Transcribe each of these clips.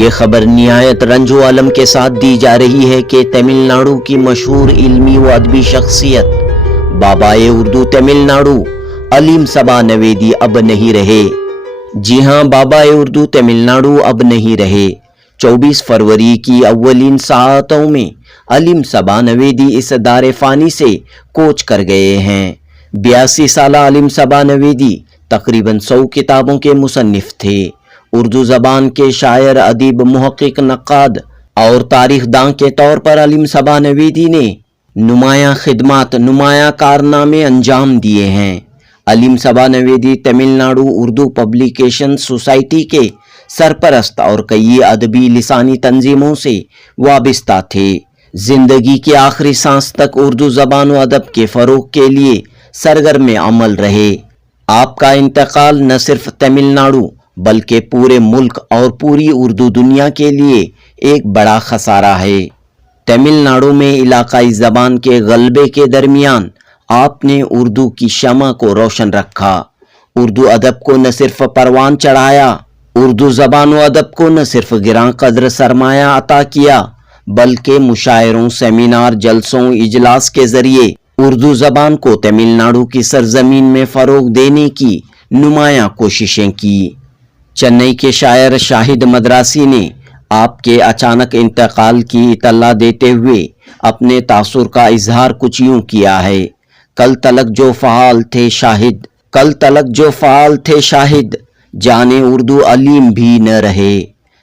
یہ خبر نہایت رنج و الم کے ساتھ دی جا رہی ہے کہ تمل ناڈو کی مشہور علمی و ادبی شخصیت بابائے اردو تمل ناڈو علیم سبا نویدی اب نہیں رہے۔ جی ہاں، بابائے اردو تمل ناڈو اب نہیں رہے۔ 24 فروری کی اولین ساعتوں میں علیم سبا نویدی اس دار فانی سے کوچ کر گئے ہیں۔ 82 سالہ علیم سبا نویدی تقریباً 100 کتابوں کے مصنف تھے۔ اردو زبان کے شاعر، ادیب، محقق، نقاد اور تاریخ داں کے طور پر علیم سبا نویدی نے نمایاں خدمات، نمایاں کارنامے انجام دیے ہیں۔ علیم سبا نویدی تمل ناڈو اردو پبلیکیشن سوسائٹی کے سرپرست اور کئی ادبی لسانی تنظیموں سے وابستہ تھے۔ زندگی کے آخری سانس تک اردو زبان و ادب کے فروغ کے لیے سرگرم عمل رہے۔ آپ کا انتقال نہ صرف تمل ناڈو بلکہ پورے ملک اور پوری اردو دنیا کے لیے ایک بڑا خسارہ ہے۔ تمل ناڈو میں علاقائی زبان کے غلبے کے درمیان آپ نے اردو کی شمع کو روشن رکھا، اردو ادب کو نہ صرف پروان چڑھایا، اردو زبان و ادب کو نہ صرف گراں قدر سرمایہ عطا کیا بلکہ مشاعروں، سیمینار، جلسوں، اجلاس کے ذریعے اردو زبان کو تمل ناڈو کی سرزمین میں فروغ دینے کی نمایاں کوششیں کی۔ چنئی کے شاعر شاہد مدراسی نے آپ کے اچانک انتقال کی اطلاع دیتے ہوئے اپنے تاثر کا اظہار کچھ یوں کیا ہے: کل تلک جو فعال تھے شاہد، جانے اردو علیم بھی نہ رہے،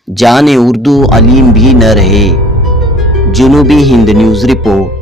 جانے اردو علیم بھی نہ رہے۔ جنوبی ہند نیوز رپورٹ۔